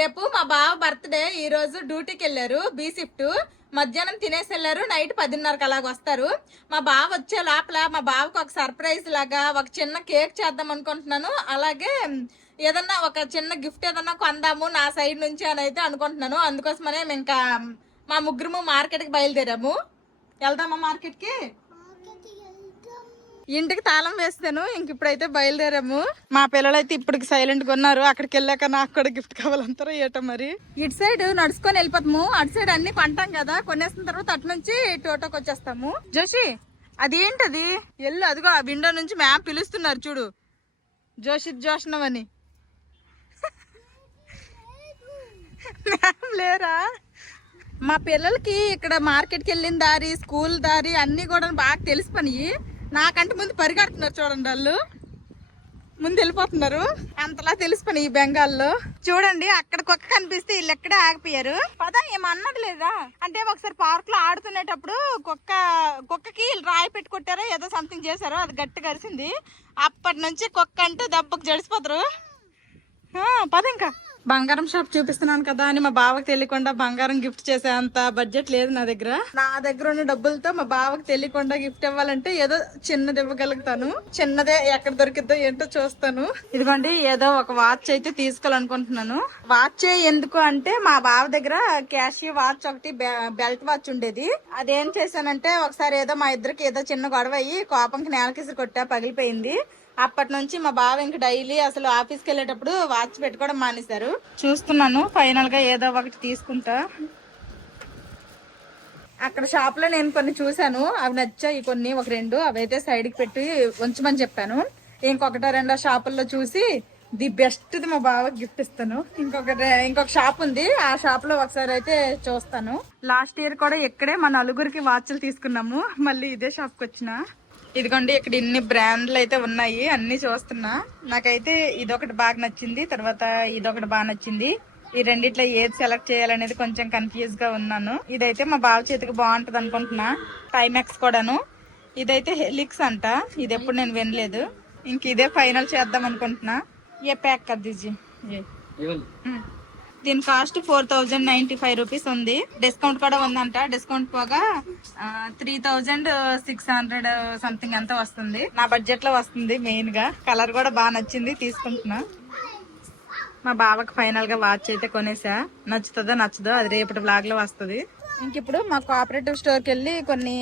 రేపు మా బావ బర్త్డే ఈ రోజు డ్యూటీకి వెళ్ళారు బీ షిఫ్ట్. మధ్యాహ్నం తినేసి వెళ్ళారు నైట్ పదిన్నరకు అలాగ వస్తారు. మా బావ వచ్చే లోపల మా బావకు ఒక సర్ప్రైజ్ లాగా ఒక చిన్న కేక్ చేద్దాం అనుకుంటున్నాను. అలాగే ఏదన్నా ఒక చిన్న గిఫ్ట్ ఏదన్నా కొందాము నా సైడ్ నుంచి అని అయితే అనుకుంటున్నాను. అందుకోసమనే మేము ఇంకా మా ముగ్గురు మార్కెట్కి బయలుదేరాము. వెళ్దామా మార్కెట్కి? ఇంటికి తాళం వేస్తాను. ఇంక ఇప్పుడైతే బయలుదేరాము. మా పిల్లలైతే ఇప్పటికి సైలెంట్గా ఉన్నారు. అక్కడికి వెళ్ళాక నాకు కూడా గిఫ్ట్ కావాలంటారా ఏటో మరి. ఇటు సైడ్ నడుచుకొని వెళ్ళిపోతాము. అటు సైడ్ అన్ని పంటాం కదా. కొనేసిన తర్వాత అటు నుంచి టోటోకి వచ్చేస్తాము. జోషి అదేంటది? ఎల్లు అదిగో ఆ విండో నుంచి మ్యామ్ పిలుస్తున్నారు చూడు. జోషి జోష్ణవ్ అని. మ్యామ్ లేరా? మా పిల్లలకి ఇక్కడ మార్కెట్కి వెళ్ళిన దారి స్కూల్ దారి అన్నీ కూడా బాగా తెలిసిపోయి నాకంటే ముందు పరిగెడుతున్నారు చూడండి వాళ్ళు. ముందు వెళ్ళిపోతున్నారు. అంతలా తెలిసి ఈ బెంగాల్లో. చూడండి అక్కడ కుక్క కనిపిస్తే వీళ్ళు ఎక్కడే ఆగిపోయారు. పదా ఏమన్నది లేదా? అంటే ఒకసారి పార్క్లో ఆడుతునేటప్పుడు కుక్క కుక్కకి వీళ్ళు రాయి పెట్టి కొట్టారో ఏదో సంథింగ్ చేశారో అది గట్టి కరిసింది అప్పటి నుంచి కుక్క అంటే దెబ్బకు జడిసిపోతారు. పద ఇంకా. బంగారం షాప్ చూపిస్తున్నాను కదా అని మా బావకి తెలియకుండా బంగారం గిఫ్ట్ చేసే అంత బడ్జెట్ లేదు నా దగ్గర. నా దగ్గర ఉన్న డబ్బులతో మా బావకి తెలియకుండా గిఫ్ట్ ఇవ్వాలంటే ఏదో చిన్నది ఇవ్వగలుగుతాను. చిన్నదే ఎక్కడ దొరికిద్దో ఏంటో చూస్తాను. ఇదిగోండి ఏదో ఒక వాచ్ అయితే తీసుకోవాలనుకుంటున్నాను. వాచ్ ఎందుకు అంటే మా బావ దగ్గర క్యాష్ వాచ్ ఒకటి బెల్ట్ వాచ్ ఉండేది. అదేం చేశానంటే ఒకసారి ఏదో మా ఇద్దరికి ఏదో చిన్న గొడవ అయ్యి కోపంకి నేలకేసి కొట్టా పగిలిపోయింది. అప్పటి నుంచి మా బావ ఇంక డైలీ అసలు ఆఫీస్కి వెళ్ళేటప్పుడు వాచ్ పెట్టుకోవడం మానేశారు. చూస్తున్నాను ఫైనల్గా ఏదో ఒకటి తీసుకుంటా. అక్కడ షాప్లో నేను కొన్ని చూశాను. అవి నచ్చాయి కొన్ని ఒక రెండు. అవైతే సైడ్కి పెట్టి ఉంచమని చెప్పాను. ఇంకొకటో రెండో షాపుల్లో చూసి ది బెస్ట్ ది మా బావకి గిఫ్ట్ ఇస్తాను. ఇంకొక ఇంకొక షాప్ ఉంది. ఆ షాప్లో ఒకసారి అయితే చూస్తాను. లాస్ట్ ఇయర్ కూడా ఇక్కడే మా నలుగురికి వాచ్లు తీసుకున్నాము. మళ్ళీ ఇదే షాప్కి వచ్చిన. ఇదిగోండి ఇక్కడ ఇన్ని బ్రాండ్లు అయితే ఉన్నాయి అన్ని చూస్తున్నా. నాకైతే ఇదొకటి బాగా నచ్చింది తర్వాత ఇదొకటి బాగా నచ్చింది. ఈ రెండిట్లో ఏది సెలెక్ట్ చేయాలనేది కొంచెం కన్ఫ్యూజ్గా ఉన్నాను. ఇదైతే మా బావ చేతికి బాగుంటది అనుకుంటున్నా టైమెక్స్ కూడాను. ఇదైతే హెలిక్స్ అంట ఇది ఎప్పుడు నేను వినలేదు. ఇంక ఇదే ఫైనల్ చేద్దాం అనుకుంటున్నా. ఏ ప్యాక్ కర్ దీజీ. దీని cost four thousand ninety five rupees ఉంది. డిస్కౌంట్ కూడా ఉందంట. డిస్కౌంట్ పోగా three thousand six hundred something అంతా వస్తుంది. నా బడ్జెట్లో వస్తుంది మెయిన్గా. కలర్ కూడా బాగా నచ్చింది తీసుకుంటున్నా. మా బావకి ఫైనల్గా వాచ్ అయితే కొనేసా. నచ్చుతుందో నచ్చదో అది రేపటి బ్లాగ్లో వస్తుంది. ఇంక ఇప్పుడు మా కోఆపరేటివ్ స్టోర్ వెళ్ళి కొన్ని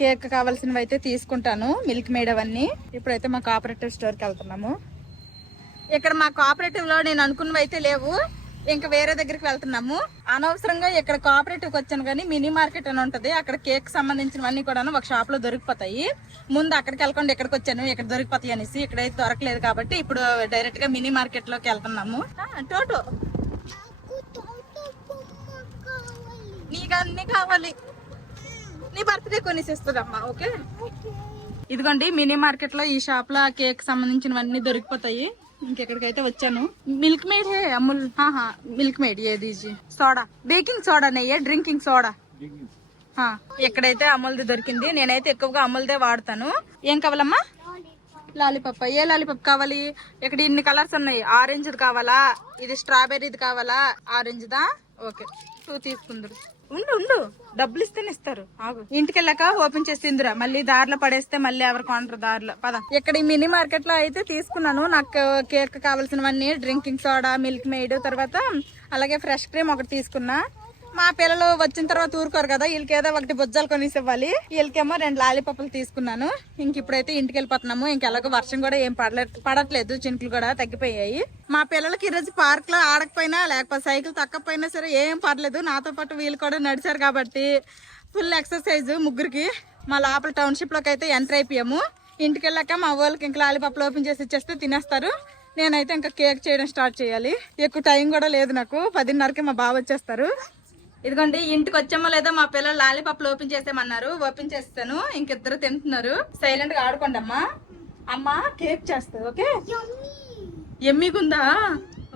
కేక్ కావాల్సినవి అయితే తీసుకుంటాను. మిల్క్ మేడ్ అవన్నీ. ఇప్పుడైతే మా కోఆపరేటివ్ స్టోర్కి వెళ్తున్నాము. ఇక్కడ మా కోఆపరేటివ్లో నేను అనుకున్నవి అయితే లేవు. ఇంకా వేరే దగ్గరికి వెళ్తున్నాము. అనవసరంగా ఇక్కడ కోఆపరేటివ్ వచ్చాను కానీ మినీ మార్కెట్ అని ఉంటుంది. అక్కడ కేక్ సంబంధించినవన్నీ కూడా ఒక షాప్లో దొరికిపోతాయి. ముందు అక్కడికి వెళ్ళకుండా ఇక్కడికి వచ్చాను ఇక్కడ దొరికిపోతాయి అనేసి ఇక్కడైతే దొరకలేదు కాబట్టి ఇప్పుడు డైరెక్ట్గా మినీ మార్కెట్లోకి వెళ్తున్నాము. టోటో. నీకు అన్ని కావాలి. నీ బర్త్డే కొనిసిస్తుందమ్మా ఓకే? ఇదిగోండి మినీ మార్కెట్లో ఈ షాప్లో కేక్ సంబంధించినవన్నీ దొరికిపోతాయి. ఇంకెక్కడికైతే వచ్చాను. Milk made hey Amul milk made ఏ దీజీ సోడా. బేకింగ్ సోడా నెయ్యే? డ్రింకింగ్ సోడా ఎక్కడైతే అమూల్ది దొరికింది నేనైతే ఎక్కువగా అమూల్దే వాడతాను. ఏం కావాలమ్మా? లాలీపాప్. ఏ లాలీపాప్ కావాలి? ఇక్కడ ఇన్ని కలర్స్ ఉన్నాయి? ఆరెంజ్ కావాలా? ఇది స్ట్రాబెర్రీది కావాలా? ఆరెంజ్ దా? ఓకే. టూ తీసుకుందరు. ఉండు ఉండు. డబ్బులు ఇస్తేనే ఇస్తారు. ఆగు. ఇంటికి వెళ్ళాక ఓపెన్ చేసి తిందురా. మళ్ళీ దారిలో పడేస్తే మళ్ళీ ఎవరు కొంటారు దారిలో. పద. ఇక్కడ ఈ మినీ మార్కెట్లో అయితే తీసుకున్నాను. నాకు కేక్ కావాల్సినవన్నీ డ్రింకింగ్ సోడా మిల్క్ మేడ్ తర్వాత అలాగే ఫ్రెష్ క్రీమ్ ఒకటి తీసుకున్నా. మా పిల్లలు వచ్చిన తర్వాత ఊరుకోరు కదా వీళ్ళకి ఏదో ఒకటి బుజ్జాలు కొనేసి ఇవ్వాలి వీళ్ళకేమో రెండు లాలీపప్పులు తీసుకున్నాను. ఇంక ఇప్పుడైతే ఇంటికి వెళ్ళిపోతున్నాము. ఇంకెలాగో వర్షం కూడా ఏం పడలేదు పడట్లేదు చినుకులు కూడా తగ్గిపోయాయి. మా పిల్లలకి ఈరోజు పార్క్లో ఆడకపోయినా లేకపోతే సైకిల్ తక్కకపోయినా సరే ఏం పర్లేదు నాతో పాటు వీళ్ళు కూడా నడిచారు కాబట్టి ఫుల్ ఎక్సర్సైజ్ ముగ్గురికి. మా లోపల టౌన్షిప్లోకి అయితే ఎంటర్ అయిపోయాము. ఇంటికి వెళ్ళాక మా వాళ్ళకి ఇంకా లాలీపప్పులు ఓపెన్ చేసి ఇచ్చేస్తే తినేస్తారు. నేనైతే ఇంకా కేక్ చేయడం స్టార్ట్ చేయాలి. ఎక్కువ టైం కూడా లేదు నాకు. పదిన్నరకి మా బావ వచ్చేస్తారు. ఇదిగోండి ఇంటికి వచ్చామో లేదో మా పిల్లలు లాలీపాప్లు ఓపెన్ చేసేమన్నారు ఓపెన్ చేస్తాను. ఇంకిద్దరు తింటున్నారు. సైలెంట్గా ఆడుకోండి అమ్మా. అమ్మా కేక్ చేస్తా ఓకే? ఎమ్మిగుందా?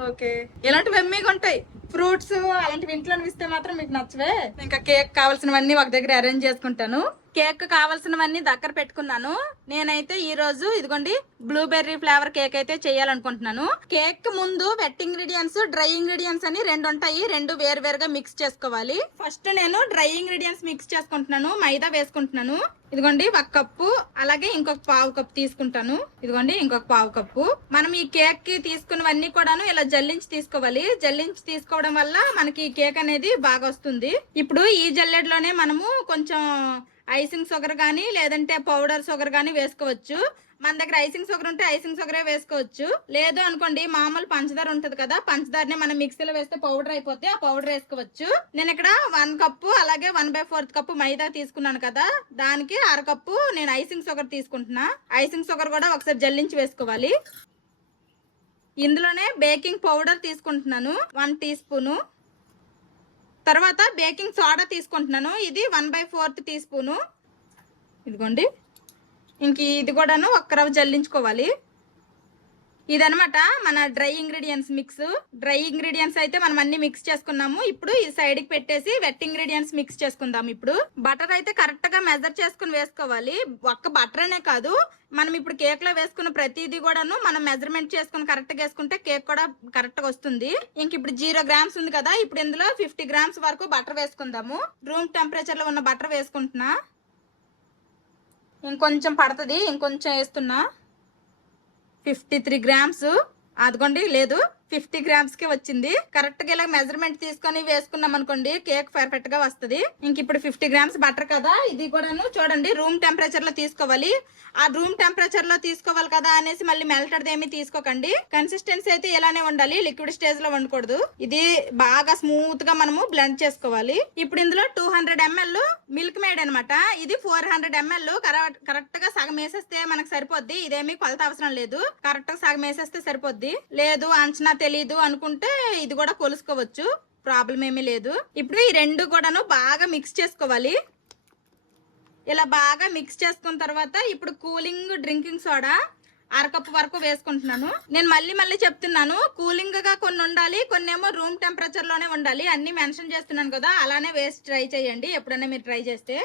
ఓకే. ఇలాంటివి ఎమ్మిగా ఉంటాయి. ఫ్రూట్స్ అలాంటివి ఇంట్లో ఇస్తే మాత్రం మీకు నచ్చవే. ఇంకా కేక్ కావాల్సినవన్నీ ఒక దగ్గర అరేంజ్ చేసుకుంటాను. కేక్ కావాల్సినవన్నీ దగ్గర పెట్టుకున్నాను. నేనైతే ఈ రోజు ఇదిగోండి బ్లూబెర్రీ ఫ్లేవర్ కేక్ అయితే చేయాలనుకుంటున్నాను. కేక్ ముందు వెట్ ఇంగ్రీడియంట్స్ డ్రై ఇంగ్రీడియంట్స్ అని రెండు ఉంటాయి. రెండు వేరు వేరుగా మిక్స్ చేసుకోవాలి. ఫస్ట్ నేను డ్రై ఇంగ్రీడియంట్స్ మిక్స్ చేసుకుంటున్నాను. మైదా వేసుకుంటున్నాను. ఇదిగోండి ఒక కప్పు. అలాగే ఇంకొక పావు కప్పు తీసుకుంటాను. ఇదిగోండి ఇంకొక పావు కప్పు. మనం ఈ కేక్కి తీసుకున్నవన్నీ కూడాను ఇలా జల్లించి తీసుకోవాలి. జల్లించి తీసుకోవడం వల్ల మనకి కేక్ అనేది బాగా వస్తుంది. ఇప్పుడు ఈ జల్లెడ్లోనే మనము కొంచెం ఐసింగ్ షుగర్ కానీ లేదంటే పౌడర్ షుగర్ కానీ వేసుకోవచ్చు. మన దగ్గర ఐసింగ్ షుగర్ ఉంటే ఐసింగ్ షుగరే వేసుకోవచ్చు. లేదు అనుకోండి మామూలు పంచదార ఉంటుంది కదా పంచదారని మనం మిక్సీలో వేస్తే పౌడర్ అయిపోతే ఆ పౌడర్ వేసుకోవచ్చు. నేను ఇక్కడ వన్ కప్పు అలాగే వన్ బై ఫోర్త్ కప్పు మైదా తీసుకున్నాను కదా దానికి అర కప్పు నేను ఐసింగ్ షుగర్ తీసుకుంటున్నా. ఐసింగ్ షుగర్ కూడా ఒకసారి జల్లించి వేసుకోవాలి. ఇందులోనే బేకింగ్ పౌడర్ తీసుకుంటున్నాను వన్ టీ స్పూను తర్వాత బేకింగ్ సోడా తీసుకుంటున్నాను. ఇది one by fourth teaspoon. ఇదిగోండి. ఇంక ఇది కూడాను ఒక్క రవ్వ జల్లించుకోవాలి. ఇదనమాట మన dry ingredients mix dry ingredients అయితే మనం అన్ని మిక్స్ చేసుకున్నాము. ఇప్పుడు ఈ సైడ్కి పెట్టేసి వెట్ ఇంగ్రీడియంట్స్ మిక్స్ చేసుకుందాం ఇప్పుడు. బటర్ అయితే కరెక్ట్గా మెజర్ చేసుకుని వేసుకోవాలి. ఒక్క బటర్ అనే కాదు. మనం ఇప్పుడు కేక్లో వేసుకున్న ప్రతిదీ కూడాను మనం మెజర్మెంట్ చేసుకుని కరెక్ట్గా వేసుకుంటే కేక్ కూడా కరెక్ట్గా వస్తుంది. ఇంక ఇప్పుడు జీరో గ్రామ్స్ ఉంది కదా ఇప్పుడు ఇందులో ఫిఫ్టీ గ్రామ్స్ వరకు బటర్ వేసుకుందాము. రూమ్ టెంపరేచర్లో ఉన్న బటర్ వేసుకుంటున్నా. ఇంకొంచెం పడుతుంది ఇంకొంచెం వేస్తున్నా. Fifty three grams. అదిగోండి లేదు. ఫిఫ్టీ గ్రామ్స్కి వచ్చింది. కరెక్ట్గా ఇలా మెజర్మెంట్ తీసుకొని వేసుకున్నాం అనుకోండి కేక్ పర్ఫెక్ట్గా వస్తుంది. ఇంక ఇప్పుడు ఫిఫ్టీ గ్రామ్స్ బటర్ కదా ఇది కూడాను చూడండి రూమ్ టెంపరేచర్లో తీసుకోవాలి. ఆ రూమ్ టెంపరేచర్లో తీసుకోవాలి కదా అనేసి మళ్ళీ మెల్టెడ్ ఏమి తీసుకోకండి. కన్సిస్టెన్సీ అయితే ఇలానే ఉండాలి లిక్విడ్ స్టేజ్లో ఉండకూడదు ఇది బాగా స్మూత్గా మనము బ్లెండ్ చేసుకోవాలి. ఇప్పుడు ఇందులో two hundred ML milk made అనమాట ఇది ఫోర్ హండ్రెడ్ ఎంఎల్ కరెక్ట్గా సగం వేసేస్తే మనకు సరిపోద్ది. ఇదేమి కొలత అవసరం లేదు. కరెక్ట్గా సగం వేసేస్తే సరిపోద్ది. లేదు అంచనా తెలీదు అనుకుంటే ఇది కూడా కొలుసుకోవచ్చు. ప్రాబ్లం ఏమీ లేదు. ఇప్పుడు ఈ రెండు కూడాను బాగా మిక్స్ చేసుకోవాలి. ఇలా బాగా మిక్స్ చేసుకున్న తర్వాత ఇప్పుడు కూలింగ్ డ్రింకింగ్ సోడా అరకప్పు వరకు వేసుకుంటున్నాను. నేను మళ్ళీ మళ్ళీ చెప్తున్నాను కూలింగ్గా కొన్ని ఉండాలి కొన్ని ఏమో రూమ్ టెంపరేచర్లోనే ఉండాలి. అన్ని మెన్షన్ చేస్తున్నాను కదా అలానే వేసి ట్రై చేయండి. ఎప్పుడైనా మీరు ట్రై చేస్తే.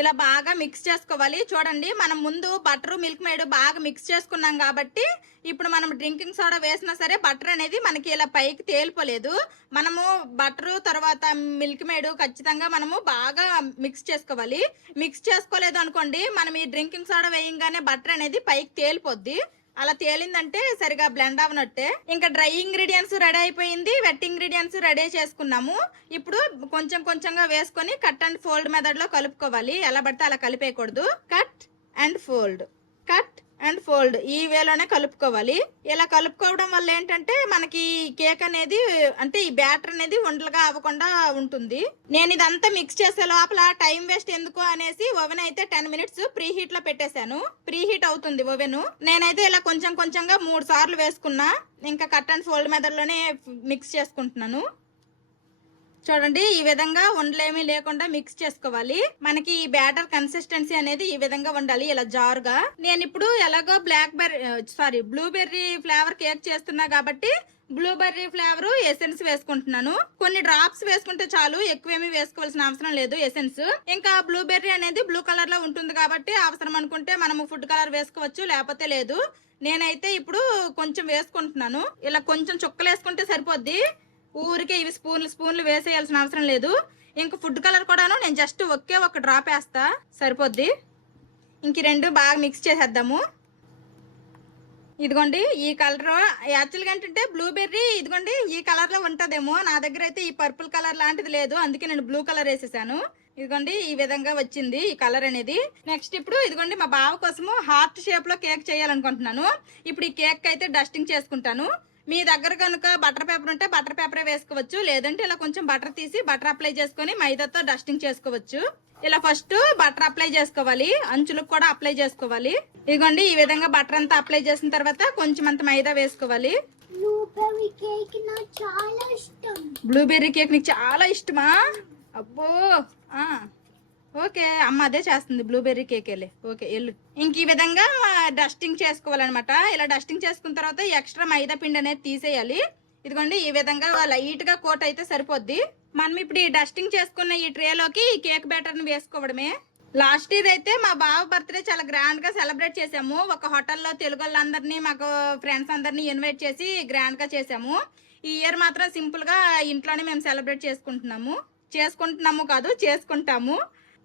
ఇలా బాగా మిక్స్ చేసుకోవాలి. చూడండి మనం ముందు బటర్ మిల్క్ మేడ్ బాగా మిక్స్ చేసుకున్నాం కాబట్టి ఇప్పుడు మనం డ్రింకింగ్ సోడా వేసినా సరే బటర్ అనేది మనకి ఇలా పైకి తేలిపోలేదు. మనము బటర్ తర్వాత మిల్క్ మేడ్ ఖచ్చితంగా మనము బాగా మిక్స్ చేసుకోవాలి. మిక్స్ చేసుకోలేదు అనుకోండి మనం ఈ డ్రింకింగ్ సోడా వేయంగానే బటర్ అనేది పైకి తేలిపోద్ది. అలా తేలిందంటే సరిగా బ్లెండ్ అవనట్టే. ఇంకా డ్రై ఇంగ్రీడియంట్స్ రెడీ అయిపోయింది. వెట్ ఇంగ్రీడియంట్స్ రెడీ చేసుకున్నాము. ఇప్పుడు కొంచెం కొంచెంగా వేసుకొని కట్ అండ్ ఫోల్డ్ మెథడ్లో కలుపుకోవాలి. ఎలా పడితే అలా కలిపేయకూడదు. Cut and fold cut and fold ఈ వేలోనే కలుపుకోవాలి. ఇలా కలుపుకోవడం వల్ల ఏంటంటే మనకి కేక్ అనేది అంటే ఈ బ్యాటర్ అనేది ఉండలుగా అవ్వకుండా ఉంటుంది. నేను ఇదంతా మిక్స్ చేసే లోపల టైం వేస్ట్ ఎందుకు అనేసి ఓవెన్ అయితే టెన్ మినిట్స్ ప్రీ హీట్లో పెట్టేశాను. ప్రీ హీట్ అవుతుంది ఓవెన్. నేనైతే ఇలా కొంచెం కొంచెంగా మూడు సార్లు వేసుకున్నా. ఇంకా కట్ అండ్ ఫోల్డ్ మెథడ్లోనే మిక్స్ చేసుకుంటున్నాను. చూడండి ఈ విధంగా ఉండలేమి లేకుండా మిక్స్ చేసుకోవాలి. మనకి ఈ బ్యాటర్ కన్సిస్టెన్సీ అనేది ఈ విధంగా ఉండాలి ఇలా జారుగా. నేను ఇప్పుడు ఎలాగో blackberry sorry blueberry flavour cake చేస్తున్నా కాబట్టి బ్లూబెర్రీ ఫ్లేవర్ ఎసెన్స్ వేసుకుంటున్నాను. కొన్ని డ్రాప్స్ వేసుకుంటే చాలు ఎక్కువేమీ వేసుకోవాల్సిన అవసరం లేదు ఎసెన్స్ ఇంకా బ్లూబెర్రీ అనేది బ్లూ కలర్లో ఉంటుంది కాబట్టి అవసరం అనుకుంటే మనము ఫుడ్ కలర్ వేసుకోవచ్చు లేకపోతే లేదు. నేనైతే ఇప్పుడు కొంచెం వేసుకుంటున్నాను. ఇలా కొంచెం చుక్కలు వేసుకుంటే సరిపోద్ది. ఊరికే ఇవి స్పూన్లు స్పూన్లు వేసేయాల్సిన అవసరం లేదు. ఇంక ఫుడ్ కలర్ కూడాను నేను జస్ట్ ఒకే ఒక డ్రాప్ వేస్తా. సరిపోద్ది? ఇంక రెండు బాగా మిక్స్ చేసేద్దాము. ఇదిగోండి ఈ కలర్ యాక్చువల్గా ఏంటంటే బ్లూబెర్రీ ఇదిగోండి ఈ కలర్లో ఉంటుందేమో. నా దగ్గర అయితే ఈ పర్పుల్ కలర్ లాంటిది లేదు. అందుకే నేను బ్లూ కలర్ వేసేసాను. ఇదిగోండి ఈ విధంగా వచ్చింది ఈ కలర్ అనేది. నెక్స్ట్ ఇప్పుడు ఇదిగోండి మా బావ కోసము హార్ట్ షేప్లో కేక్ చేయాలనుకుంటున్నాను. ఇప్పుడు ఈ కేక్ అయితే డస్టింగ్ చేసుకుంటాను. మీ దగ్గర కనుక బటర్ పేపర్ ఉంటే బటర్ పేపరే వేసుకోవచ్చు. లేదంటే ఇలా కొంచెం బటర్ తీసి బటర్ అప్లై చేసుకొని మైదాతో డస్టింగ్ చేసుకోవచ్చు. ఇలా ఫస్ట్ బటర్ అప్లై చేసుకోవాలి. అంచులకు కూడా అప్లై చేసుకోవాలి. ఇదిగోండి ఈ విధంగా బటర్ అంతా అప్లై చేసిన తర్వాత కొంచెం అంత మైదా వేసుకోవాలి. బ్లూబెర్రీ కేక్ నాకు చాలా ఇష్టం. బ్లూబెర్రీ కేక్ నీకు చాలా ఇష్టమా? అబ్బో! ఆ. ఓకే అమ్మ అదే చేస్తుంది బ్లూబెర్రీ కేక్ వెళ్ళి. ఓకే వెళ్ళు. ఇంక ఈ విధంగా డస్టింగ్ చేసుకోవాలన్నమాట. ఇలా డస్టింగ్ చేసుకున్న తర్వాత ఎక్స్ట్రా మైదా పిండి అనేది తీసేయాలి. ఇదిగోండి ఈ విధంగా లైట్గా కోట్ అయితే సరిపోద్ది. మనం ఇప్పుడు ఈ డస్టింగ్ చేసుకున్న ఈ ట్రేలోకి ఈ కేక్ బ్యాటర్ని వేసుకోవడమే. లాస్ట్ ఇయర్ అయితే మా బావ బర్త్డే చాలా గ్రాండ్గా సెలబ్రేట్ చేసాము ఒక హోటల్లో తెలుగు వాళ్ళందరినీ మాకు ఫ్రెండ్స్ అందరినీ ఇన్వైట్ చేసి గ్రాండ్గా చేసాము ఈ ఇయర్ మాత్రం సింపుల్గా ఇంట్లోనే మేము సెలబ్రేట్ చేసుకుంటున్నాము. చేసుకుంటున్నాము కాదు చేసుకుంటాము.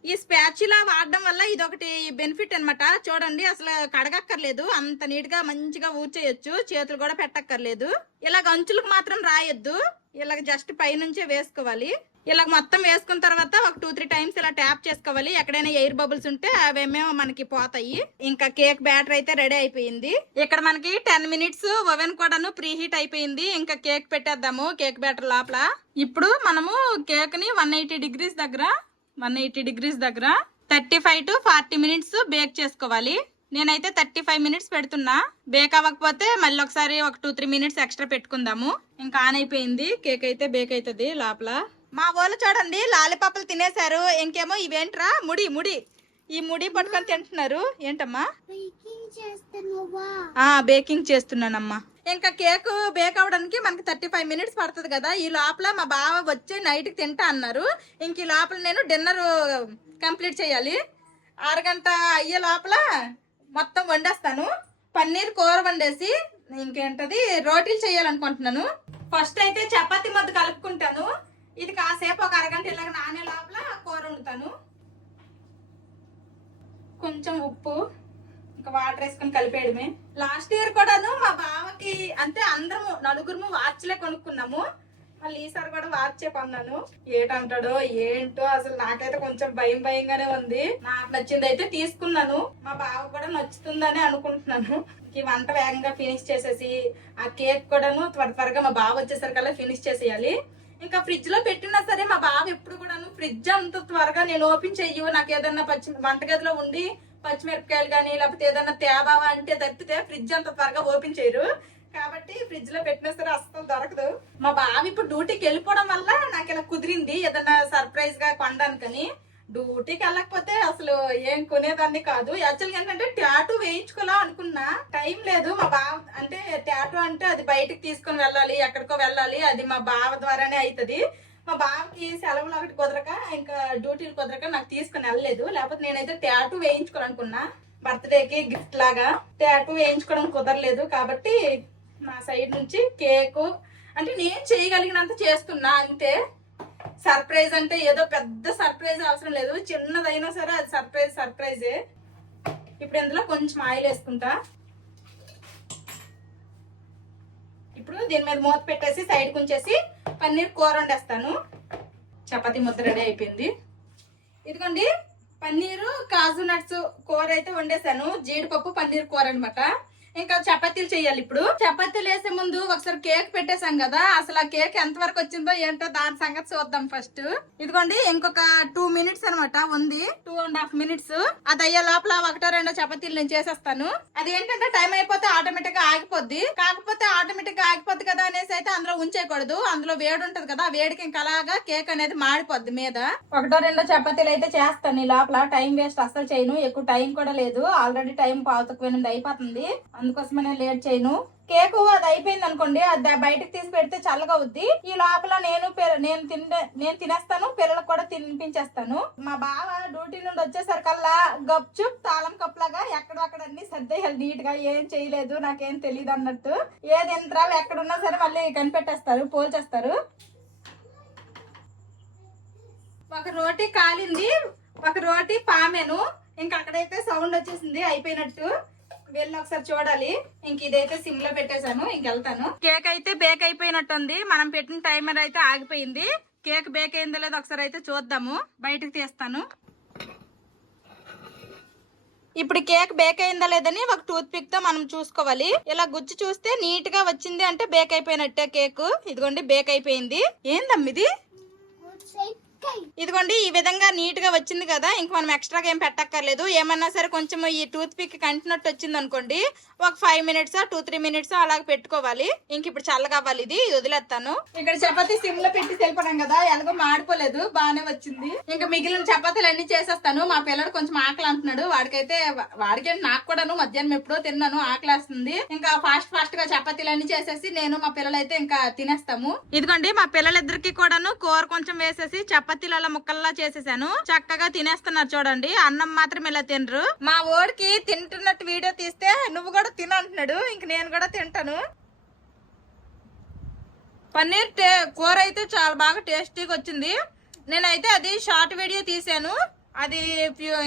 ఈ స్పాచులా వాడడం వల్ల ఇది ఒకటి బెనిఫిట్ అన్నమాట. చూడండి అసలు కడగక్కర్లేదు. అంత నీట్గా మంచిగా ఊచేయొచ్చు చేతులు కూడా పెట్టక్కర్లేదు. ఇలాగ అంచులకు మాత్రం రాయొద్దు. ఇలాగ జస్ట్ పైనుంచే వేసుకోవాలి. ఇలా మొత్తం వేసుకున్న తర్వాత ఒక టూ త్రీ టైమ్స్ ఇలా ట్యాప్ చేసుకోవాలి. ఎక్కడైనా ఎయిర్ బబుల్స్ ఉంటే అవేమేమో మనకి పోతాయి. ఇంకా కేక్ బ్యాటర్ అయితే రెడీ అయిపోయింది. ఇక్కడ మనకి టెన్ మినిట్స్ ఓవెన్ కూడాను ప్రీ హీట్ అయిపోయింది. ఇంకా కేక్ పెట్టేద్దాము కేక్ బ్యాటర్ లోపల. ఇప్పుడు మనము కేక్ని వన్ ఎయిటీ డిగ్రీస్ దగ్గర వన్ ఎయిటీ డిగ్రీస్ దగ్గర thirty five to forty minutes bake చేసుకోవాలి. నేనైతే థర్టీ ఫైవ్ మినిట్స్ పెడుతున్నా. బేక్ అవ్వకపోతే మళ్ళీ ఒకసారి ఒక టూ త్రీ మినిట్స్ ఎక్స్ట్రా పెట్టుకుందాము. ఇంకా ఆన్ అయిపోయింది. కేక్ అయితే బేక్ అవుతుంది లోపల. మా వాళ్ళు చూడండి లాలిపాపలు తినేశారు. ఇంకేమో ఇవేంట్రా? ముడి ముడి. ఈ ముడి పట్టుకొని తింటున్నారు. ఏంటమ్మా? బేకింగ్ చేస్తున్నానమ్మా. ఇంకా కేక్ బేక్ అవ్వడానికి మనకి థర్టీ ఫైవ్ మినిట్స్ పడుతుంది కదా. ఈ లోపల మా బావ వచ్చి నైట్కి తింటా అన్నారు. ఇంక ఈ లోపల నేను డిన్నర్ కంప్లీట్ చేయాలి. అరగంట అయ్యే లోపల మొత్తం వండేస్తాను. పన్నీర్ కూర వండేసి ఇంకేంటది రోటీలు చేయాలనుకుంటున్నాను. ఫస్ట్ అయితే చపాతి మద్దు కలుపుకుంటాను. ఇది కాసేపు ఒక అరగంట ఇలాగ నానే లోపల కూర వండుతాను. కొంచెం ఉప్పు. ఇంకా వాటర్ వేసుకొని కలిపేయడమే. లాస్ట్ ఇయర్ కూడాను మా బావకి అంటే అందరము నలుగురు వాచ్లే కొనుక్కున్నాము. మళ్ళీ ఈసారి కూడా వాచే కొన్నాను. ఏటంటాడో ఏంటో అసలు నాకైతే కొంచెం భయం భయంగానే ఉంది. నాకు నచ్చింది అయితే తీసుకున్నాను. మా బావ కూడా నచ్చుతుందని అనుకుంటున్నాను. ఈ వంట వేగంగా ఫినిష్ చేసేసి ఆ కేక్ కూడాను త్వర త్వరగా మా బావ వచ్చేసరికల్లా ఫినిష్ చేసేయాలి. ఇంకా ఫ్రిడ్జ్లో పెట్టినా సరే మా బావ ఎప్పుడు కూడాను ఫ్రిడ్జ్ అంత త్వరగా నేను ఓపెన్ చెయ్యు నాకు ఏదన్నా పచ్చి వంటగదిలో ఉండి పచ్చిమిరపకాయలు కానీ లేకపోతే ఏదైనా తేబావా అంటే తప్పితే ఫ్రిడ్జ్ అంత త్వరగా ఓపెన్ చేయరు. కాబట్టి ఫ్రిడ్జ్లో పెట్టినా సరే అస్సలు దొరకదు. మా బావ ఇప్పుడు డ్యూటీకి వెళ్ళిపోవడం వల్ల నాకు ఇలా కుదిరింది ఏదన్నా సర్ప్రైజ్గా కొనడానికని. డ్యూటీకి వెళ్ళకపోతే అసలు ఏం కొనేదాన్ని కాదు. యాక్చువల్గా ఏంటంటే ట్యాటూ వేయించుకోలే అనుకున్నా. టైం లేదు. మా బావ అంటే ట్యాటూ అంటే అది బయటకు తీసుకొని వెళ్ళాలి ఎక్కడికో వెళ్ళాలి. అది మా బావ ద్వారానే అవుతుంది మా బావకి సెలవులు ఒకటి కుదరక ఇంకా డ్యూటీలు కుదరక నాకు తీసుకుని వెళ్ళలేదు. లేకపోతే నేనైతే ట్యాటూ వేయించుకోవాలనుకున్నా బర్త్డేకి గిఫ్ట్ లాగా. ట్యాటూ వేయించుకోవడం కుదరలేదు కాబట్టి నా సైడ్ నుంచి కేకు అంటే నేను చేయగలిగినంత చేస్తున్నా. అంతే సర్ప్రైజ్ అంటే ఏదో పెద్ద సర్ప్రైజ్ అవసరం లేదు. చిన్నదైనా సరే అది సర్ప్రైజ్ సర్ప్రైజే. ఇప్పుడు ఇందులో కొంచెం ఆయిల్ వేసుకుంటా. ఇప్పుడు దీని మీద మూత పెట్టేసి సైడ్ ఉంచేసి పన్నీర్ కూర వండేస్తాను. చపాతీ ముద్ద రెడీ అయిపోయింది. ఇదిగోండి పన్నీరు కాజు నట్స్ కూర అయితే వండేసాను. జీడిపప్పు పన్నీర్ కూర అనమాట ఇంకా చపాతీలు చేయాలి ఇప్పుడు. చపాతీలు వేసే ముందు ఒకసారి కేక్ పెట్టేశాం కదా అసలు ఆ కేక్ ఎంత వరకు వచ్చిందో ఏంటో దాని సంగతి చూద్దాం ఫస్ట్ ఇదిగోండి ఇంకొక టూ మినిట్స్ అనమాట ఉంది. టూ అండ్ హాఫ్ మినిట్స్ అది అయ్యే లోపల ఒకటో రెండో చపాతీలు నేను చేసేస్తాను. అది ఏంటంటే టైం అయిపోతే ఆటోమేటిక్గా ఆగిపోద్ది. కాకపోతే ఆటోమేటిక్గా ఆగిపోద్ది కదా అనేసి అయితే అందులో ఉంచేయకూడదు. అందులో వేడి ఉంటది కదా ఆ వేడికి ఇంకా అలాగా కేక్ అనేది మాడిపోద్ది మీద. ఒకటో రెండో చపాతీలు అయితే చేస్తాను. ఈ లోపల టైం వేస్ట్ అస్సలు చేయను. ఎక్కువ టైం కూడా లేదు. ఆల్రెడీ టైం పావుతకు ఎనిమిది అయిపోతుంది. అందుకోసమనే లేట్ చేయను. కేక్ అది అయిపోయింది అనుకోండి అది బయటకు తీసి పెడితే చల్లగా అవుద్ది ఈ లోపల నేను నేను తిండే నేను తినేస్తాను పిల్లలకు కూడా తినిపించేస్తాను. మా బావ డ్యూటీ నుండి వచ్చేసరికల్లా గప్చుప్ తాళం కప్పులాగా ఎక్కడక్కడ అన్ని సర్దేయాలి నీట్గా ఏం చేయలేదు నాకేం తెలియదు అన్నట్టు. ఏది యంత్రాలు ఎక్కడున్నా సరే మళ్ళీ కనిపెట్టేస్తారు పోల్చేస్తారు. ఒక రోటీ కాలింది ఒక రోటీ పామెను. ఇంకా అక్కడైతే సౌండ్ వచ్చేసింది అయిపోయినట్టు. వెళ్ళి ఒకసారి చూడాలి. ఇంక ఇదైతే సిమ్లో పెట్టేశాను ఇంకెళ్తాను కేక్ అయితే బేక్ అయిపోయినట్టుంది. మనం పెట్టిన టైమర్ అయితే ఆగిపోయింది. కేక్ బేక్ అయిందో లేదో ఒకసారి అయితే చూద్దాము. బయటకు తీస్తాను. ఇప్పుడు కేక్ బేక్ అయిందా లేదని ఒక టూత్ పిక్తో మనం చూసుకోవాలి. ఇలా గుచ్చి చూస్తే నీట్గా వచ్చింది అంటే బేక్ అయిపోయినట్టే కేక్. ఇదిగోండి బేక్ అయిపోయింది. ఏందమ్మ ఇది? ఇదిగోండి ఈ విధంగా నీట్గా వచ్చింది కదా ఇంక మనం ఎక్స్ట్రాగా ఏం పెట్టక్కర్లేదు. ఏమన్నా సరే కొంచెం ఈ టూత్ పిక్ కంటినట్టు వచ్చింది అనుకోండి ఒక five minutes two three minutes అలాగ పెట్టుకోవాలి. ఇంక ఇప్పుడు చల్లగా అవ్వాలి ఇది వదిలేస్తాను. ఇక్కడ చపాతీ సిమ్లో పెట్టి తెలిపడం కదా ఎలాగో మాడిపోలేదు బాగానే వచ్చింది. ఇంకా మిగిలిన చపాతీలు అన్ని చేసేస్తాను. మా పిల్లడు కొంచెం ఆకలి అంటున్నాడు. వాడికైతే వాడికి నాకు కూడాను మధ్యాహ్నం ఎప్పుడో తిన్నాను ఆకలి వేస్తుంది ఇంకా ఫాస్ట్ ఫాస్ట్గా చపాతీలు అన్ని చేసేసి నేను మా పిల్లలైతే ఇంకా తినేస్తాము. ఇదిగోండి మా పిల్లలిద్దరికి కూడాను కూర కొంచెం వేసేసి చపాతీ చపాతీలలో ముక్కల్లా చేసేసాను. చక్కగా తినేస్తున్నారు చూడండి. అన్నం మాత్రం ఇలా తినరు. మా ఓడికి తింటున్నట్టు వీడియో తీస్తే నువ్వు కూడా తినంటున్నాడు ఇంక నేను కూడా తింటాను. పన్నీర్ టే కూర అయితే చాలా బాగా టేస్టీగా వచ్చింది. నేనైతే అది షార్ట్ వీడియో తీసాను. అది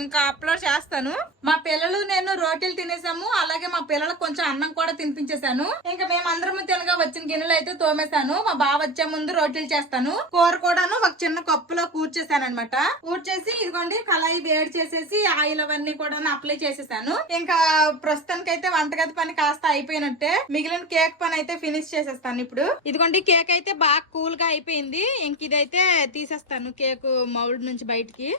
ఇంకా అప్లోడ్ చేస్తాను. మా పిల్లలు నేను రోటీలు తినేసాము. అలాగే మా పిల్లలకు కొంచెం అన్నం కూడా తినిపించేశాను. ఇంకా మేమందరం తినగా వచ్చిన గిన్నెలు అయితే తోమేశాను. మా బావ వచ్చే ముందు రోటీలు చేస్తాను. కూర కూడాను ఒక చిన్న కప్పులో కూర్చేసాను అనమాట కూర్చేసి ఇదిగోండి కళాయి వేడి చేసేసి ఆయిల్ అవన్నీ కూడా అప్లై చేసేసాను. ఇంకా ప్రస్తుతానికైతే వంటగది పని కాస్త అయిపోయినట్టే. మిగిలిన కేక్ పని అయితే ఫినిష్ చేసేస్తాను ఇప్పుడు. ఇదిగోండి కేక్ అయితే బాగా కూల్గా అయిపోయింది. ఇంక ఇదైతే తీసేస్తాను కేక్ మౌల్డ్ నుంచి బయటికి.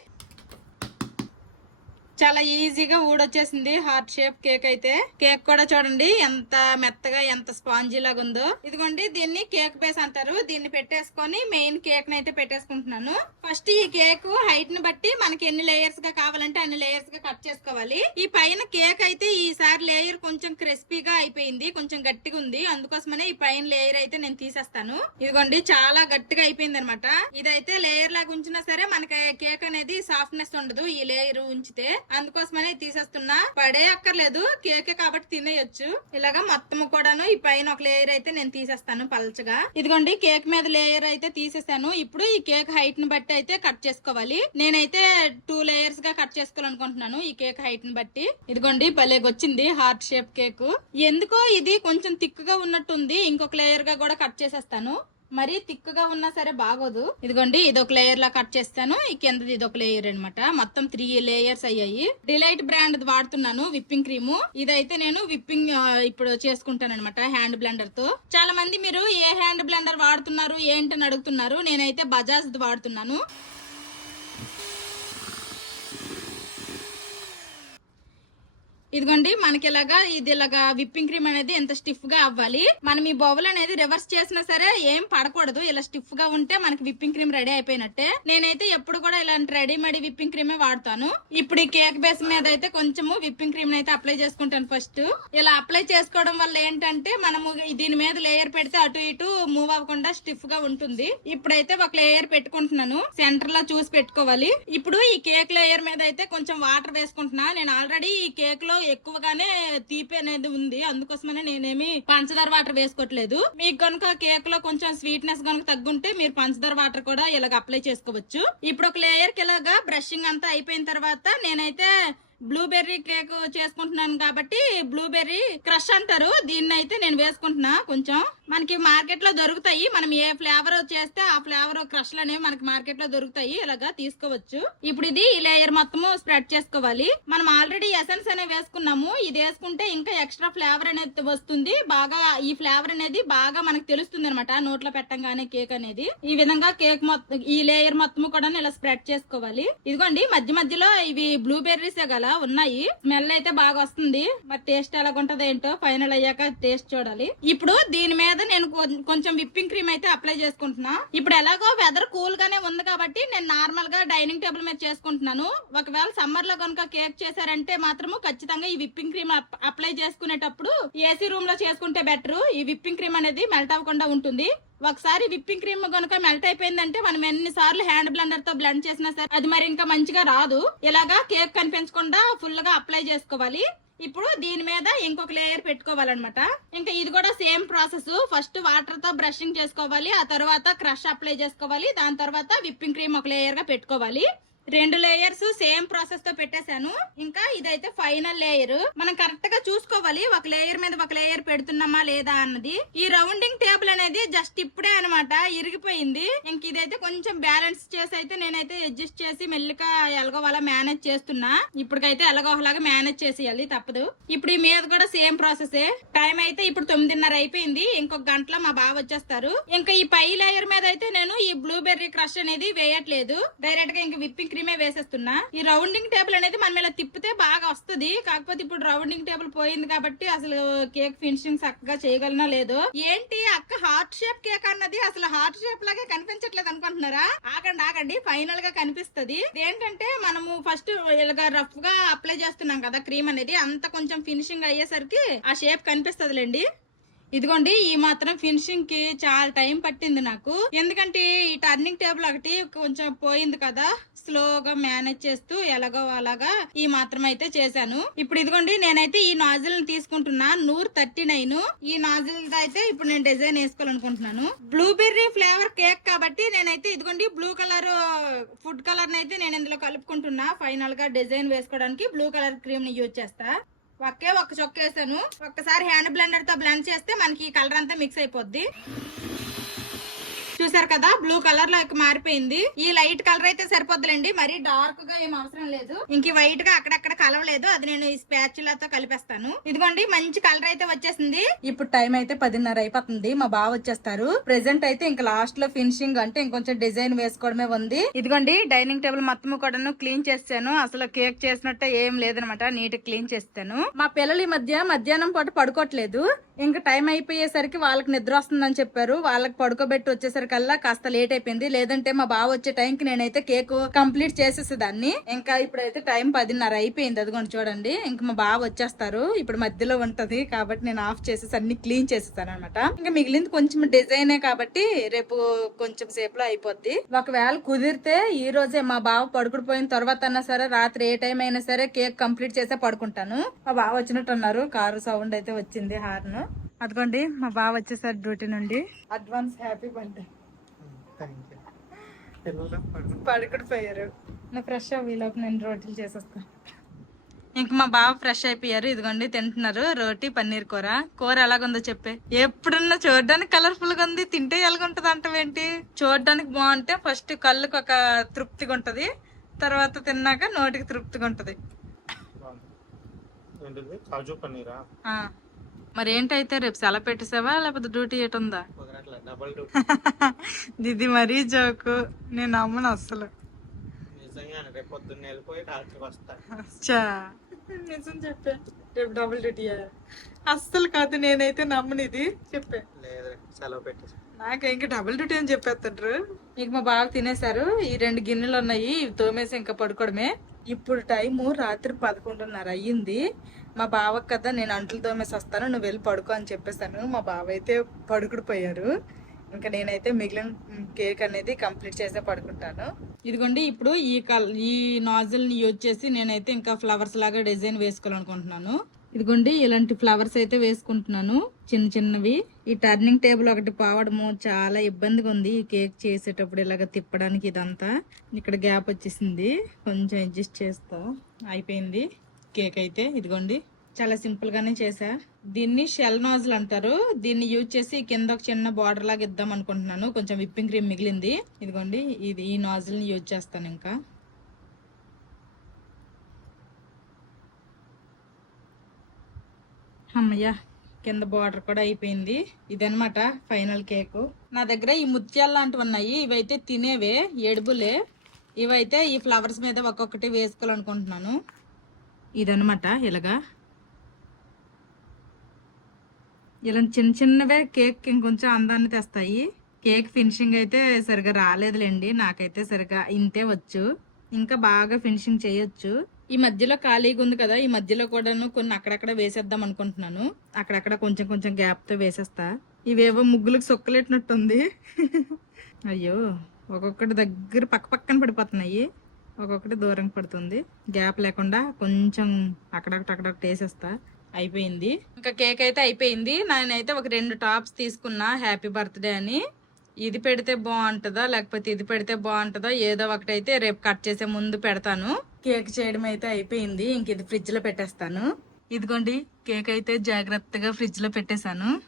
చాలా ఈజీగా ఊడొచ్చేసింది. హార్ట్ షేప్ కేక్ అయితే. కేక్ కూడా చూడండి ఎంత మెత్తగా ఎంత స్పాంజీ లాగా ఉందో. ఇదిగోండి దీన్ని కేక్ బేస్ అంటారు. దీన్ని పెట్టేసుకొని మెయిన్ కేక్ అయితే పెట్టేసుకుంటున్నాను. ఫస్ట్ ఈ కేక్ హైట్ని బట్టి మనకి ఎన్ని లేయర్స్గా కావాలంటే అన్ని లేయర్స్గా కట్ చేసుకోవాలి. ఈ పైన కేక్ అయితే ఈసారి లేయర్ కొంచెం క్రిస్పీగా అయిపోయింది కొంచెం గట్టిగా ఉంది. అందుకోసమనే ఈ పైన లేయర్ అయితే నేను తీసేస్తాను. ఇదిగోండి చాలా గట్టిగా అయిపోయింది అనమాట ఇదైతే లేయర్ లాగా ఉంచినా సరే మనకి కేక్ అనేది సాఫ్ట్నెస్ ఉండదు ఈ లేయర్ ఉంచితే. అందుకోసమనే తీసేస్తున్నా. పడే అక్కర్లేదు. కేక్ కాబట్టి తినేయొచ్చు. ఇలాగా మొత్తం కూడాను ఈ పైన ఒక లేయర్ అయితే నేను తీసేస్తాను పల్చగా. ఇదిగోండి కేక్ మీద లేయర్ అయితే తీసేసాను. ఇప్పుడు ఈ కేక్ హైట్ని బట్టి అయితే కట్ చేసుకోవాలి. నేనైతే టూ లేయర్స్గా కట్ చేసుకోవాలనుకుంటున్నాను ఈ కేక్ హైట్ని బట్టి. ఇదిగోండి భలేగా వచ్చింది హార్ట్ షేప్ కేక్ ఎందుకో ఇది కొంచెం థిక్గా ఉన్నట్టుంది. ఇంకొక లేయర్గా కూడా కట్ చేసేస్తాను. మరీ థిక్గా ఉన్నా సరే బాగోదు. ఇదిగోండి ఇది ఒక లేయర్ లా కట్ చేస్తాను. ఈ కిందది ఇది ఒక లేయర్ అనమాట మొత్తం త్రీ లేయర్స్ అయ్యాయి. డిలైట్ బ్రాండ్ వాడుతున్నాను విప్పింగ్ క్రీమ్ ఇదైతే నేను విప్పింగ్ ఇప్పుడు చేసుకుంటాను అనమాట హ్యాండ్ బ్లెండర్తో. చాలా మంది మీరు ఏ హ్యాండ్ బ్లెండర్ వాడుతున్నారు ఏంటని అడుగుతున్నారు. నేనైతే బజాజ్ వాడుతున్నాను. ఇదిగోండి మనకి ఇలాగా ఇది ఇలాగా విప్పింగ్ క్రీమ్ అనేది ఎంత స్టిఫ్గా అవ్వాలి. మనం ఈ బౌల్ అనేది రివర్స్ చేసినా సరే ఏం పడకూడదు. ఇలా స్టిఫ్గా ఉంటే మనకి విప్పింగ్ క్రీమ్ రెడీ అయిపోయినట్టే. నేనైతే ఎప్పుడు కూడా ఇలాంటి రెడీమేడ్ విప్పింగ్ క్రీమే వాడతాను. ఇప్పుడు ఈ కేక్ బేస్ మీద అయితే కొంచెము విప్పింగ్ క్రీమ్ అయితే అప్లై చేసుకుంటాను ఫస్ట్. ఇలా అప్లై చేసుకోవడం వల్ల ఏంటంటే మనము దీని మీద లేయర్ పెడితే అటు ఇటు మూవ్ అవ్వకుండా స్టిఫ్గా ఉంటుంది. ఇప్పుడైతే ఒక లేయర్ పెట్టుకుంటున్నాను. సెంటర్లో చూసి పెట్టుకోవాలి. ఇప్పుడు ఈ కేక్ లేయర్ మీద అయితే కొంచెం వాటర్ వేసుకుంటున్నా. నేను ఆల్రెడీ ఈ కేక్లో ఎక్కువగానే తీపి అనేది ఉంది. అందుకోసమనే నేనేమి పంచదార వాటర్ వేసుకోవట్లేదు మీకు కనుక కేక్లో కొంచెం స్వీట్నెస్ కనుక తగ్గుంటే మీరు పంచదార వాటర్ కూడా ఇలాగ అప్లై చేసుకోవచ్చు. ఇప్పుడు ఒక లేయర్కి ఇలాగా బ్రషింగ్ అంతా అయిపోయిన తర్వాత నేనైతే బ్లూబెర్రీ కేక్ చేసుకుంటున్నాను కాబట్టి బ్లూబెర్రీ క్రష్ అంటారు. దీన్ని అయితే నేను వేసుకుంటున్నా కొంచెం. మనకి మార్కెట్లో దొరుకుతాయి. మనం ఏ ఫ్లేవర్ చేస్తే ఆ ఫ్లేవర్ క్రష్ అనేవి మనకి మార్కెట్లో దొరుకుతాయి. ఇలాగా తీసుకోవచ్చు. ఇప్పుడు ఇది ఈ లేయర్ మొత్తము స్ప్రెడ్ చేసుకోవాలి. మనం ఆల్రెడీ ఎసెన్స్ అనేవి వేసుకున్నాము. ఇది వేసుకుంటే ఇంకా ఎక్స్ట్రా ఫ్లేవర్ అనేది వస్తుంది. బాగా ఈ ఫ్లేవర్ అనేది బాగా మనకు తెలుస్తుంది అనమాట నోట్లో పెట్టంగానే కేక్ అనేది. ఈ విధంగా కేక్ మొత్తం ఈ లేయర్ మొత్తం కూడా ఇలా స్ప్రెడ్ చేసుకోవాలి. ఇదిగోండి మధ్య మధ్యలో ఇవి బ్లూబెర్రీసే గల ఉన్నాయి. స్మెల్ అయితే బాగా వస్తుంది. మరి టేస్ట్ ఎలాగుంటదో ఏంటో ఫైనల్ అయ్యాక టేస్ట్ చూడాలి. ఇప్పుడు దీని మీద నేను కొంచెం విప్పింగ్ క్రీమ్ అయితే అప్లై చేసుకుంటున్నా. ఇప్పుడు ఎలాగో వెదర్ కూల్ గానే ఉంది కాబట్టి నేను నార్మల్గా డైనింగ్ టేబుల్ మీద చేసుకుంటున్నాను. ఒకవేళ సమ్మర్లో కనుక కేక్ చేశారంటే మాత్రము ఖచ్చితంగా ఈ విప్పింగ్ క్రీమ్ అప్లై చేసుకునేటప్పుడు ఏసీ రూమ్లో చేసుకుంటే బెటర్. ఈ విప్పింగ్ క్రీమ్ అనేది మెల్ట్ అవ్వకుండా ఉంటుంది. ఒకసారి విప్పింగ్ క్రీమ్ కనుక మెల్ట్ అయిపోయిందంటే మనం ఎన్ని సార్లు హ్యాండ్ బ్లెండర్తో బ్లెండ్ చేసినా సరే అది మరి ఇంకా మంచిగా రాదు. ఇలాగా కేక్ కనిపించకుండా ఫుల్గా అప్లై చేసుకోవాలి. ఇప్పుడు దీని మీద ఇంకొక లేయర్ పెట్టుకోవాలన్నమాట. ఇంకా ఇది కూడా సేమ్ ప్రాసెస్ ఫస్ట్ వాటర్తో బ్రషింగ్ చేసుకోవాలి. ఆ తర్వాత క్రష్ అప్లై చేసుకోవాలి. దాని తర్వాత విప్పింగ్ క్రీమ్ ఒక లేయర్గా పెట్టుకోవాలి. రెండు లేయర్స్ సేమ్ ప్రాసెస్తో పెట్టేశాను. ఇంకా ఇదైతే ఫైనల్ లేయర్ మనం కరెక్ట్గా చూసుకోవాలి ఒక లేయర్ మీద ఒక లేయర్ పెడుతున్నామా లేదా అన్నది. ఈ రౌండింగ్ టేబుల్ అనేది జస్ట్ ఇప్పుడే అనమాట ఇరిగిపోయింది. ఇంక ఇదైతే కొంచెం బ్యాలెన్స్ చేసి అయితే నేనైతే అడ్జస్ట్ చేసి మెల్లిగా ఎలాగో మేనేజ్ చేస్తున్నా. ఇప్పటికైతే ఎలగోహలాగా మేనేజ్ చేసేయాలి తప్పదు. ఇప్పుడు ఈ మీద కూడా సేమ్ ప్రాసెస్ టైం అయితే ఇప్పుడు తొమ్మిదిన్నర అయిపోయింది. ఇంకొక గంటలో మా బావ వచ్చేస్తారు. ఇంకా ఈ పై లేయర్ మీద అయితే నేను ఈ బ్లూబెర్రీ క్రష్ అనేది వేయట్లేదు. డైరెక్ట్గా ఇంకా విప్పింగ్ క్రీమే వేసేస్తున్నా. ఈ రౌండింగ్ టేబుల్ అనేది మనం ఇలా తిప్పితే బాగా వస్తుంది. కాకపోతే ఇప్పుడు రౌండింగ్ టేబుల్ పోయింది కాబట్టి అసలు కేక్ ఫినిషింగ్ చక్కగా చేయగలనా లేదు. ఏంటి అక్క హార్ట్ షేప్ కేక్ అన్నది? అసలు హార్ట్ షేప్ లాగే కనిపించట్లేదు అనుకుంటున్నారా? ఆగండి ఆగండి. ఫైనల్గా కనిపిస్తుంది. ఏంటంటే మనము ఫస్ట్ ఇలాగా రఫ్గా అప్లై చేస్తున్నాం కదా క్రీమ్ అనేది. అంత కొంచెం ఫినిషింగ్ అయ్యేసరికి ఆ షేప్ కనిపిస్తదిలేండి. ఇదిగోండి ఈ మాత్రం ఫినిషింగ్కి చాలా టైం పట్టింది నాకు. ఎందుకంటే ఈ టర్నింగ్ టేబుల్ ఒకటి కొంచెం పోయింది కదా. స్లోగా మేనేజ్ చేస్తూ ఎలాగో అలాగా ఈ మాత్రం అయితే చేశాను. ఇప్పుడు ఇదిగోండి నేనైతే ఈ నాజిల్ తీసుకుంటున్నా. నూర్ థర్టీ నైన్. ఈ నాజిల్ అయితే ఇప్పుడు నేను డిజైన్ వేసుకోవాలనుకుంటున్నాను. బ్లూబెర్రీ ఫ్లేవర్ కేక్ కాబట్టి నేనైతే ఇదిగోండి బ్లూ కలర్ ఫుడ్ కలర్ అయితే నేను ఇందులో కలుపుకుంటున్నా. ఫైనల్గా డిజైన్ వేసుకోవడానికి బ్లూ కలర్ క్రీమ్ని యూజ్ చేస్తా. ఒకే ఒక చొక్క వేసాను ఒక్కసారి హ్యాండ్ బ్లెండర్తో బ్లెండ్ చేస్తే మనకి ఈ కలర్ అంతా మిక్స్ అయిపోద్ది. చూసారు కదా? బ్లూ కలర్లోకి మారిపోయింది. ఈ లైట్ కలర్ అయితే సరిపోద్దులేండి. మరి డార్క్గా ఏం అవసరం లేదు. ఇంక వైట్గా అక్కడక్కడ కలవలేదు. అది నేను ఈ స్పాచులతో కలిపేస్తాను. ఇదిగోండి మంచి కలర్ అయితే వచ్చేసింది. ఇప్పుడు టైం అయితే పదిన్నర అయిపోతుంది. మా బావ వచ్చేస్తారు. ప్రెసెంట్ అయితే ఇంకా లాస్ట్లో ఫినిషింగ్ అంటే ఇంకొంచెం డిజైన్ వేసుకోవడమే ఉంది. ఇదిగోండి డైనింగ్ టేబుల్ మొత్తం కూడాను క్లీన్ చేస్తాను అసలు కేక్ చేసినట్టే ఏం లేదనమాట. నీట్ క్లీన్ చేస్తాను మా పిల్లలు ఈ మధ్య మధ్యాహ్నం పూట పడుకోవట్లేదు. ఇంకా టైం అయిపోయేసరికి వాళ్ళకి నిద్ర వస్తుందని చెప్పారు. వాళ్ళకి పడుకోబెట్టి వచ్చేసరికల్లా కాస్త లేట్ అయిపోయింది. లేదంటే మా బావ వచ్చే టైంకి నేనైతే కేక్ కంప్లీట్ చేసేసేదాన్ని ఇంకా ఇప్పుడైతే టైం పదిన్నర అయిపోయింది. అదిగోండి చూడండి. ఇంకా మా బావ వచ్చేస్తారు. ఇప్పుడు మధ్యలో ఉంటది కాబట్టి నేను ఆఫ్ చేసేసి అన్ని క్లీన్ చేసేస్తాను అనమాట ఇంకా మిగిలింది కొంచెం డిజైనే కాబట్టి రేపు కొంచెం సేపులో అయిపోద్ది. ఒకవేళ కుదిరితే ఈ రోజే మా బావ పడుకుడిపోయిన తర్వాత అన్నా సరే రాత్రి ఏ టైం అయినా సరే కేక్ కంప్లీట్ చేసే పడుకుంటాను. మా బావ వచ్చినట్టు ఉన్నారు కారు సౌండ్ అయితే వచ్చింది హార్న్. అదిగోండి మా బావ వచ్చేసారు డ్యూటీ నుండి. Advance happy birthday thank you పిల్లలు పడుకుంటారు. పడుకుని పోయారు. నా ఫ్రెష్ అవ్వలోపు నేను రోటీలు చేసేస్తా. ఇంక మా బావ ఫ్రెష్ అయిపోయారు. ఇదిగోండి తింటున్నారు. రోటీ పన్నీర్ కూర. కూర ఎలాగుందో చెప్పే. ఎప్పుడున్నా చూడడానికి కలర్ఫుల్గా ఉంది. తింటే ఎలాగుంటది అంటవేంటి? చూడడానికి బాగుంటే ఫస్ట్ కళ్ళుకి ఒక తృప్తిగా ఉంటది. తర్వాత తిన్నాక నోటికి తృప్తిగా ఉంటది. కాజు పన్నీరా. మరి ఏంటైతే రేపు సెలవు పెట్టేసావా? లేకపోతే డ్యూటీ ఏటి ఉందా కుదరట్లే డబల్ డ్యూటీ. ఇది మరీ జోకు నేను నమ్మను అస్సలు. నిజం చెప్పా రేపు డబుల్ డ్యూటీ అస్సలు కాదు నేనైతే నమ్మను ఇది చెప్పే. లేదు సెలవు పెట్టేసి నాకు ఇంకా డబుల్ డ్యూటీ అని చెప్పేస్తుండ్రు ఇక మా బాగా తినేశారు ఈ రెండు గిన్నెలు ఉన్నాయి ఇవి తోమేసి ఇంకా పడుకోవడమే. ఇప్పుడు టైము రాత్రి పదకొండున్నర అయ్యింది. మా బావకి కదా నేను అంట్లు తోమేసి వస్తాను నువ్వు వెళ్ళి పడుకో అని చెప్పేసాను. మా బావ అయితే పడుకుడిపోయారు. ఇంకా నేనైతే మిగిలిన కేక్ అనేది కంప్లీట్ చేసే పడుకుంటాను. ఇదిగోండి ఇప్పుడు ఈ కల్ ఈ నాజిల్ని యూజ్ చేసి నేనైతే ఇంకా ఫ్లవర్స్ లాగా డిజైన్ వేసుకోవాలనుకుంటున్నాను. ఇదిగోండి ఇలాంటి ఫ్లవర్స్ అయితే వేసుకుంటున్నాను చిన్న చిన్నవి. ఈ టర్నింగ్ టేబుల్ ఒకటి పావడము చాలా ఇబ్బందిగా ఉంది ఈ కేక్ చేసేటప్పుడు ఇలాగ తిప్పడానికి ఇదంతా. ఇక్కడ గ్యాప్ వచ్చేసింది కొంచెం అడ్జస్ట్ చేస్తా. అయిపోయింది. కేక్ అయితే ఇదిగోండి. చాలా సింపుల్ గానే చేసా దీన్ని షెల్ నాజుల్ అంటారు. దీన్ని యూజ్ చేసి కింద ఒక చిన్న బార్డర్ లాగా ఇద్దాం అనుకుంటున్నాను. కొంచెం విప్పింగ్ క్రీమ్ మిగిలింది. ఇదిగోండి ఇది ఈ నాజుల్ని యూజ్ చేస్తాను ఇంకా. అమ్మయ్యా కింద బార్డర్ కూడా అయిపోయింది. ఇదనమాట ఫైనల్ కేకు. నా దగ్గర ఈ ముత్యాలు లాంటివి ఉన్నాయి. ఇవైతే తినేవే ఎడుబులే ఇవైతే ఈ ఫ్లవర్స్ మీద ఒక్కొక్కటి వేసుకోవాలనుకుంటున్నాను. ఇదనమాట ఇలాగా ఇలా చిన్న చిన్నవే కేక్ ఇంకొంచెం అందాన్ని తెస్తాయి. కేక్ ఫినిషింగ్ అయితే సరిగా రాలేదులేండి నాకైతే సరిగా ఇంతే వచ్చు. ఇంకా బాగా ఫినిషింగ్ చేయొచ్చు. ఈ మధ్యలో ఖాళీగా ఉంది కదా ఈ మధ్యలో కూడాను కొన్ని అక్కడక్కడ వేసేద్దాం అనుకుంటున్నాను. అక్కడక్కడ కొంచెం కొంచెం గ్యాప్తో వేసేస్తా. ఇవేవో ముగ్గులకు సొక్కలెట్టినట్టుంది. అయ్యో ఒక్కొక్కటి దగ్గర పక్క పక్కన పడిపోతున్నాయి. ఒక్కొక్కటి దూరం పడుతుంది. గ్యాప్ లేకుండా కొంచెం అక్కడొకటి అక్కడొకటి వేసేస్తా. అయిపోయింది. ఇంకా కేక్ అయితే అయిపోయింది. నేనైతే ఒక రెండు టాప్స్ తీసుకున్నా. హ్యాపీ బర్త్డే అని. ఇది పెడితే బాగుంటుందా? లేకపోతే ఇది పెడితే బాగుంటుందా? ఏదో ఒకటైతే రేపు కట్ చేసే ముందు పెడతాను. కేక్ చేయడం అయితే అయిపోయింది. ఇంక ఇది ఫ్రిడ్జ్లో పెట్టేస్తాను. ఇదిగోండి కేక్ అయితే జాగ్రత్తగా ఫ్రిడ్జ్లో పెట్టేశాను.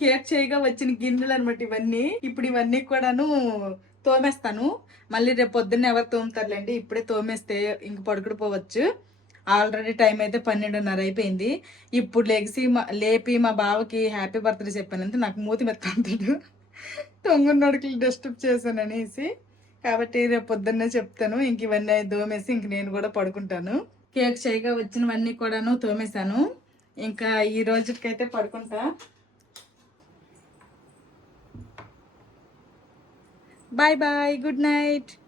కేక్ చేయగా వచ్చిన గిన్నెలు అనమాట ఇవన్నీ. ఇప్పుడు ఇవన్నీ కూడాను తోమేస్తాను. మళ్ళీ రేపు పొద్దున్న ఎవరు తోముతారులేండి ఇప్పుడే తోమేస్తే ఇంక పడుకుడుపోవచ్చు ఆల్రెడీ టైం అయితే పన్నెండున్నర అయిపోయింది. ఇప్పుడు లెగిసి మా- లేపి మా బావకి హ్యాపీ బర్త్డే చెప్పానంటే నాకు మూతి మెత్తంటాడు తొంగున్నడికి డిస్టర్బ్ చేశాను అనేసి కాబట్టి రేపు పొద్దున్నే చెప్తాను ఇంక ఇవన్నీ దోమేసి ఇంక నేను కూడా పడుకుంటాను. కేక్ చేయగా వచ్చినవన్నీ కూడాను తోమేశాను. ఇంకా ఈ రోజుకైతే పడుకుంటా. bye bye. Good night.